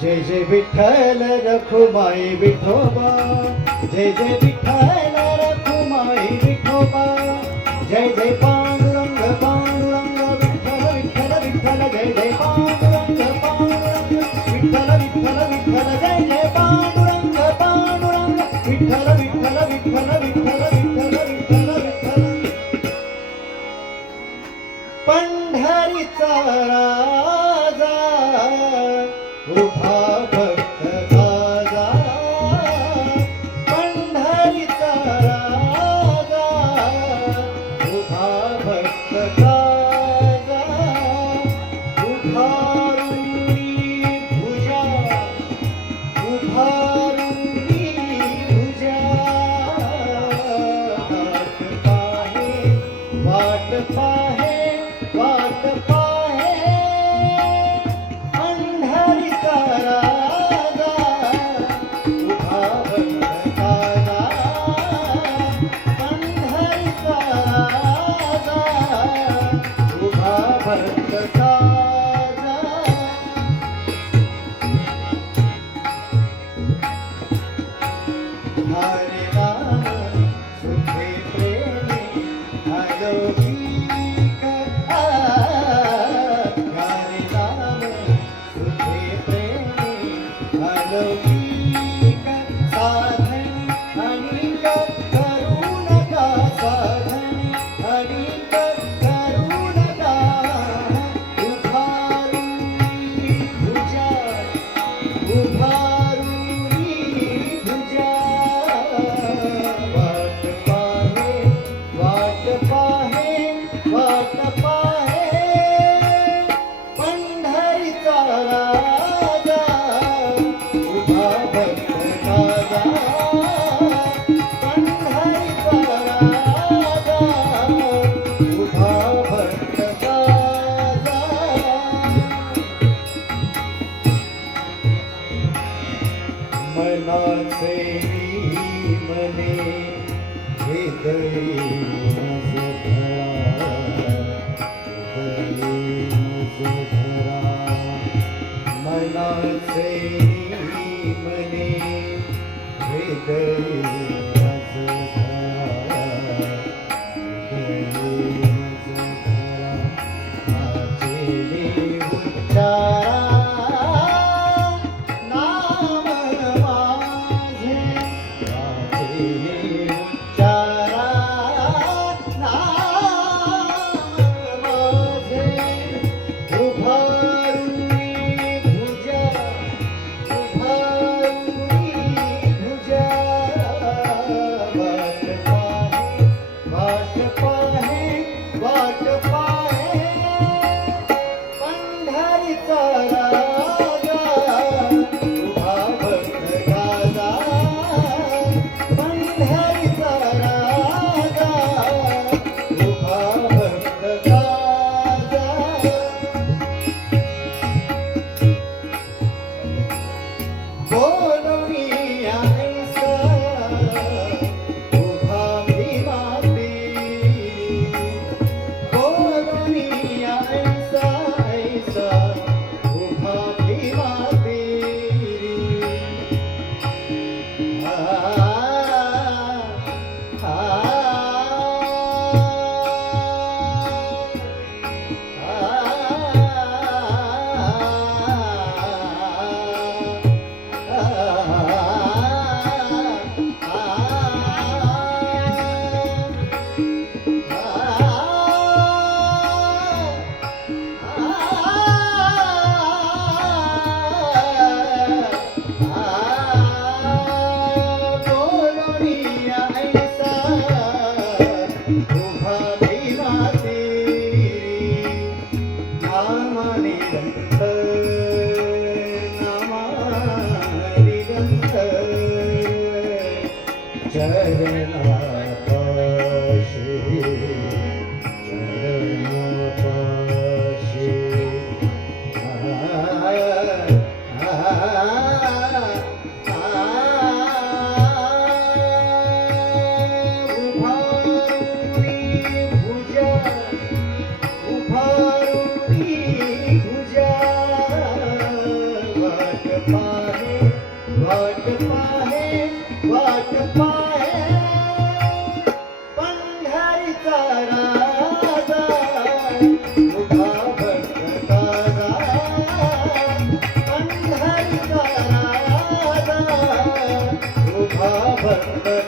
जय जय विठ्ठल रखुमाई विठोबा, जय जय विठ्ठल रखुमाई विठोबा, जय जय पांडुरंग पांडुरंग विठ्ठल विठ्ठल विठ्ठल, जय जय पांडुरंग पांडुरंग विठ्ठल विठ्ठल विठ्ठल, जय जय पांडुरंग पांडुरंग विठ्ठल विठ्ठल विठ्ठल विठ्ठल विठ्ठल विठ्ठल विठ्ठल. पंढरीचा राजा उभा भक्त गाजा, पंढरीचा राजा उभा भक्त गाजा, उभारुनी भुजा, उभारुनी भुजा, वाट पाहे वाट पाहे पंढरीचा राजा उभा भक्त गाजा, पंढरीचा राजा उभा भक्त गाजा. हरे राम सुखे प्रेमी अलौकिक, हरे राम सुखे प्रेमी अलौकिक, साधन अनेक करू नका, साधन अनेक करू नका, उभारुनी भुजा, उभारुनी भुजा, वाट पाहे वाट पाहे वाट पाहे पंढरीचा राजा उभा भक्त गाजा, पंढरीचा राजा उभा भक्त गाजा. मनाचे मने हृदय मनाचे मने हृदय भुजा हा भक्त